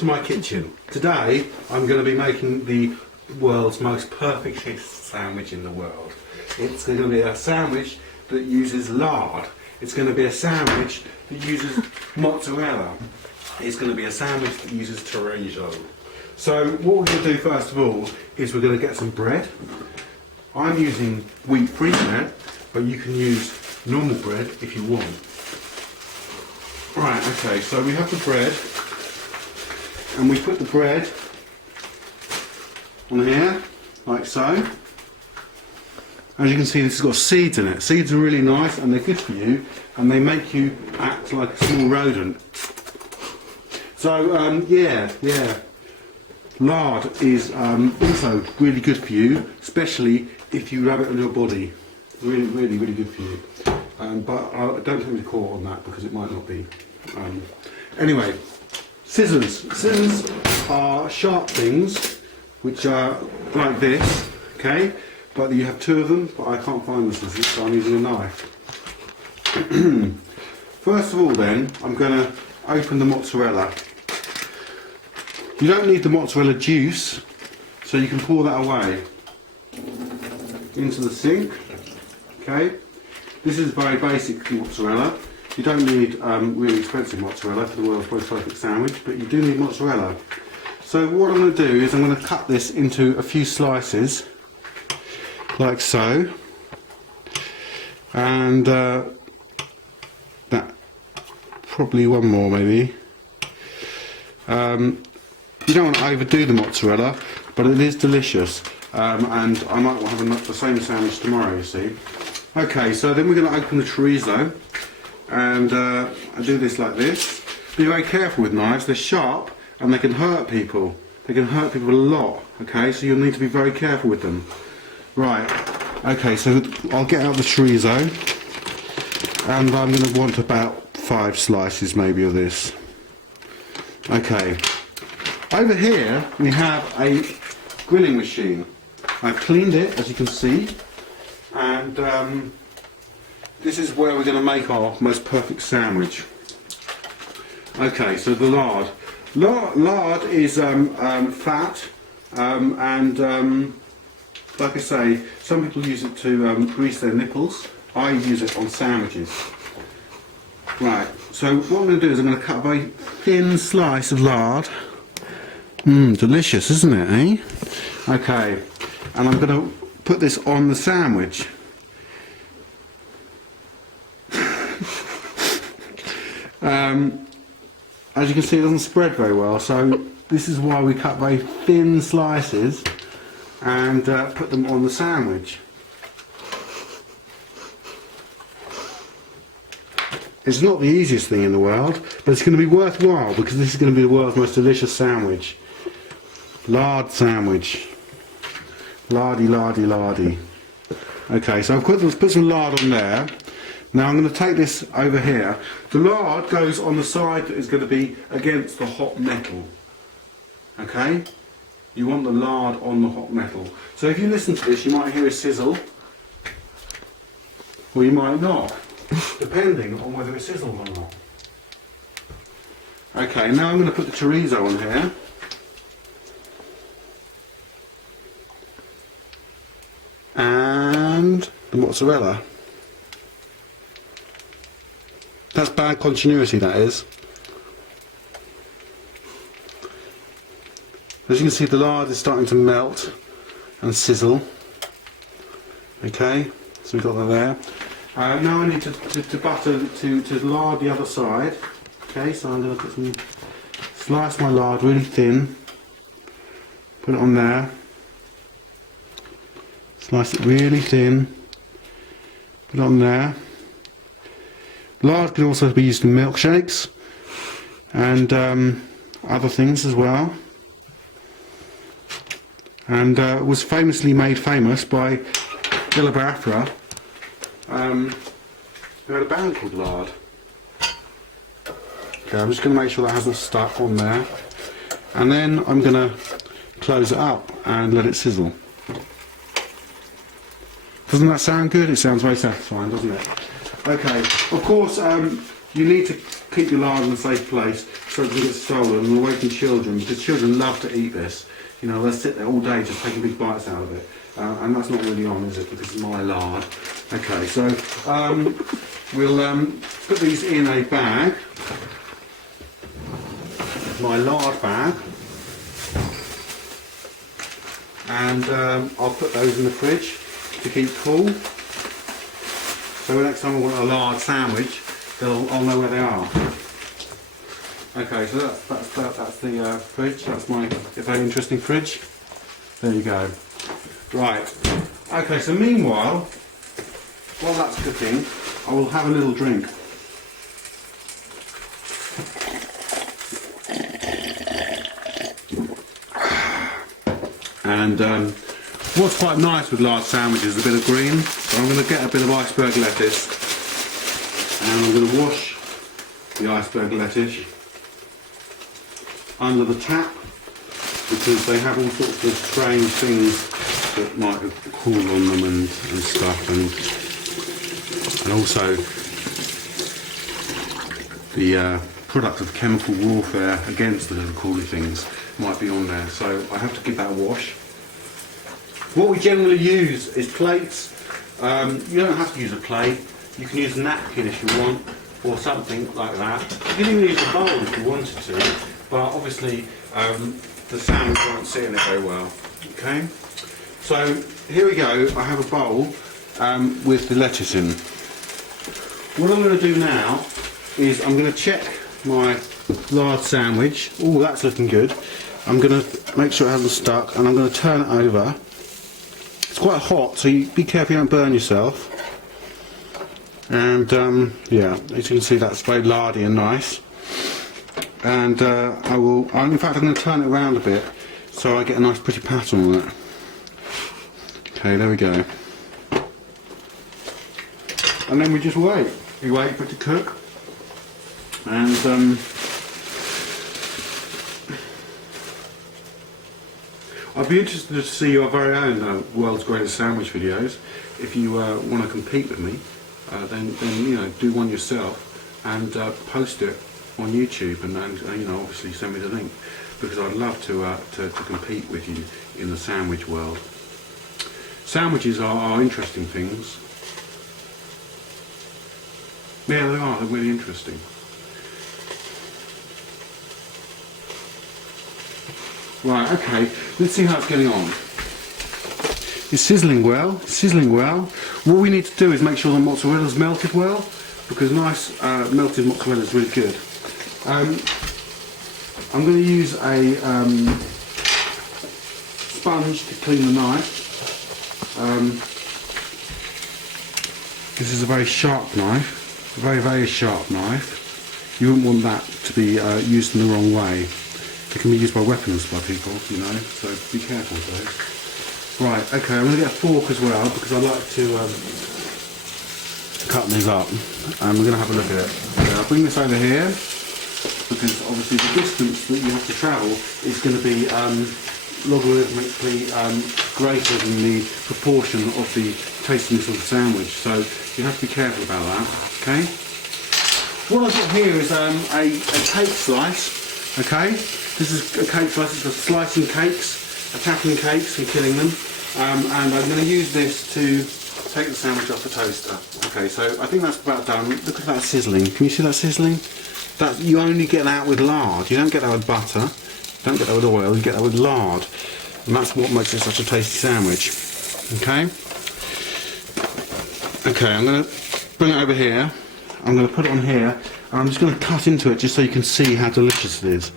to my kitchen. Today I'm going to be making the world's most Perfectist sandwich in the world. It's going to be a sandwich that uses lard. It's going to be a sandwich that uses mozzarella. It's going to be a sandwich that uses chorizo. So what we're going to do first of all is we're going to get some bread. I'm using wheat-free bread, but you can use normal bread if you want. Right, okay, so we have the bread, and we put the bread on here, like so. As you can see, this has got seeds in it. Seeds are really nice and they're good for you, and they make you act like a small rodent. So, yeah. Lard is also really good for you, especially if you rub it on your body. Really good for you. But I don't take me to court on that because it might not be. Anyway, scissors. Scissors are sharp things which are like this, okay? But you have two of them, but I can't find the scissors, so I'm using a knife. First of all then, I'm going to open the mozzarella. You don't need the mozzarella juice, so you can pour that away into the sink. Okay, this is very basic mozzarella. You don't need really expensive mozzarella for the world's most perfect sandwich, but you do need mozzarella. So what I'm going to do is I'm going to cut this into a few slices, like so, and that probably one more maybe. You don't want to overdo the mozzarella, but it is delicious, and I might have the same sandwich tomorrow, you see. Okay, so then we're going to open the chorizo, and I do this like this. Be very careful with knives, they're sharp and they can hurt people. They can hurt people a lot, okay, so you'll need to be very careful with them. Right, okay, so I'll get out the chorizo, and I'm going to want about 5 slices maybe of this. Okay. Over here we have a grilling machine. I've cleaned it, as you can see, and this is where we're going to make our most perfect sandwich. Okay, so the lard. Lard is fat, and like I say, some people use it to grease their nipples. I use it on sandwiches. Right, so what I'm going to do is I'm going to cut a very thin slice of lard. Delicious, isn't it, eh? Okay, and I'm going to put this on the sandwich. As you can see, it doesn't spread very well, so this is why we cut very thin slices and put them on the sandwich. It's not the easiest thing in the world, but it's going to be worthwhile because this is going to be the world's most delicious sandwich. Lard sandwich. Lardy, lardy, lardy. Okay, so I've put some lard on there. Now I'm going to take this over here. The lard goes on the side that is going to be against the hot metal. Okay? You want the lard on the hot metal. So if you listen to this, you might hear a sizzle, or you might not, depending on whether it sizzles or not. Okay, now I'm going to put the chorizo on here. And the mozzarella. That's bad continuity, that is. As you can see, the lard is starting to melt and sizzle. Okay, so we've got that there. Now I need to lard the other side. Okay, so I'm going to slice my lard really thin, put it on there, slice it really thin, put it on there. Lard can also be used in milkshakes and other things as well, and was famously made famous by Villa Biafra, who had a band called Lard. Okay, I'm just going to make sure that hasn't stuck on there, and then I'm going to close it up and let it sizzle. Doesn't that sound good? It sounds very satisfying, doesn't it? Okay, of course you need to keep your lard in a safe place so it doesn't get stolen and away from children, because children love to eat this. You know, they'll sit there all day just taking big bites out of it. And that's not really on, is it? Because it's my lard. Okay, so we'll put these in a bag. My lard bag. And I'll put those in the fridge to keep cool. So the next time I want a lard sandwich, I'll know where they are. Okay, so that's the fridge. That's my very interesting fridge. There you go. Right. Okay, so meanwhile, while that's cooking, I will have a little drink. And what's quite nice with large sandwiches is a bit of green. So I'm going to get a bit of iceberg lettuce and I'm going to wash the iceberg lettuce under the tap, because they have all sorts of strange things that might have crawled on them and stuff, and also the product of chemical warfare against the little crawly things might be on there, so I have to give that a wash. What we generally use is plates. You don't have to use a plate, you can use a napkin if you want, or something like that. You can even use a bowl if you wanted to, but obviously the sandwich won't sit in it very well. Okay, so here we go. I have a bowl with the lettuce in. What I'm going to do now is I'm going to check my lard sandwich. Oh, that's looking good. I'm going to make sure it hasn't stuck, and I'm going to turn it over. It's quite hot, so you be careful you don't burn yourself. And yeah, as you can see, that's very lardy and nice. And in fact I'm going to turn it around a bit so I get a nice pretty pattern on it. Okay, there we go. And then we just wait. We wait for it to cook. And I'd be interested to see your very own World's Greatest Sandwich videos. If you want to compete with me, then you know, do one yourself and post it on YouTube, and you know, obviously send me the link, because I'd love to compete with you in the sandwich world. Sandwiches are interesting things. Yeah, they are. They're really interesting. Right, okay, let's see how it's getting on. It's sizzling well, sizzling well. What we need to do is make sure the mozzarella's melted well, because nice melted mozzarella is really good. I'm going to use a sponge to clean the knife. This is a very sharp knife, a very, very sharp knife. You wouldn't want that to be used in the wrong way. It can be used by weapons by people, you know, so be careful with those. Right, okay, I'm going to get a fork as well, because I like to cut these up, and we're going to have a look at it. I'll bring this over here, because obviously the distance that you have to travel is going to be logarithmically greater than the proportion of the tastiness of the sandwich, so you have to be careful about that, okay? What I've got here is a cake slice, okay? This is a cake slice. It's for slicing cakes, attacking cakes and killing them. And I'm going to use this to take the sandwich off the toaster. Okay, so I think that's about done. Look at that sizzling. Can you see that sizzling? That you only get that with lard. You don't get that with butter. You don't get that with oil. You get that with lard. And that's what makes it such a tasty sandwich. Okay? Okay, I'm going to bring it over here. I'm going to put it on here. And I'm just going to cut into it just so you can see how delicious it is.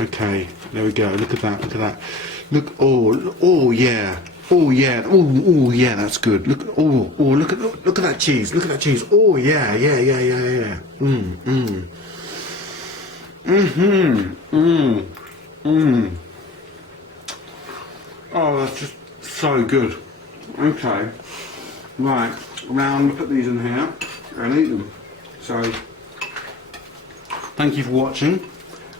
Okay, there we go. Look at that. Look at that. Look. Oh yeah. Oh yeah. Oh yeah. That's good. Look. Look at that cheese. Look at that cheese. Oh yeah. Oh, that's just so good. Okay. Right. Now I'm gonna put these in here and eat them. So. Thank you for watching.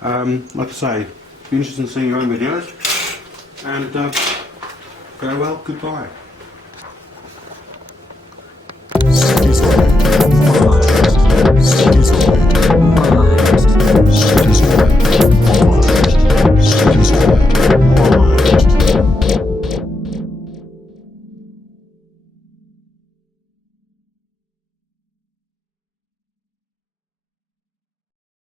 Like I say, be interested in seeing your own videos. And farewell, goodbye. Bye.